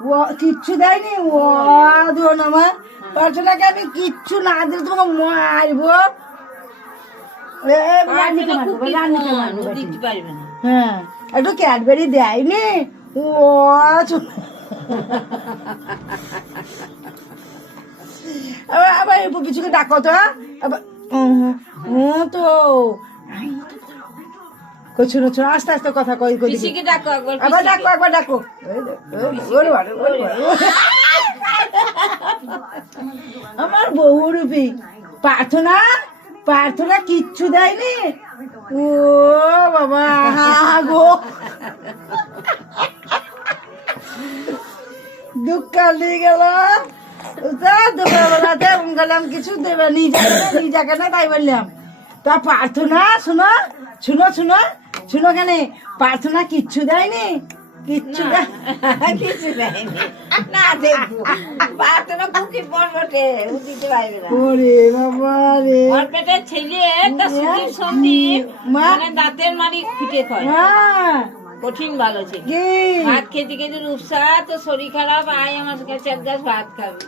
ও কিচ্ছু দেয়নি, ও ধরুন আমার প্রার্থনাকে আমি কিচ্ছু না দিলে তোমাকে মারবো। হ্যাঁ, একটু ক্যাডবেরি দেয়নি, ও আবার পিছুকে ডাকো তো, আবার তো শুনো শুনো, আস্তে আস্তে কথা কই, আবার ডাকো, একবার ডাকো। আমার বহুরূপী প্রার্থনা, প্রার্থনা কিচ্ছু দেয়নি, ও বাবা গো, দুঃখ নিয়ে গেল। দুপুরবেলাতে গেলাম কিছু দেবে নিজেকে না, তাই বললাম। তা প্রার্থনা শোনো শুনো শুনো শুনো, কেন প্রার্থনা কিচ্ছু দেয়নি, কিচ্ছু কিছু দেয়নি না, দেখবো প্রার্থনা বুকি বটে দিতে পারবে না। ওরে বাবা রে, ওর পেটের ছেলে একটা সুদীপ সন্দীপ মানে দাঁতের মারি খুঁটে খায়, কঠিন ভালো ছিল। ভাত খেতে খেতে রূপসা তো শরীর খারাপ, আয় আমার কাছে এক গাছ ভাত খাবে।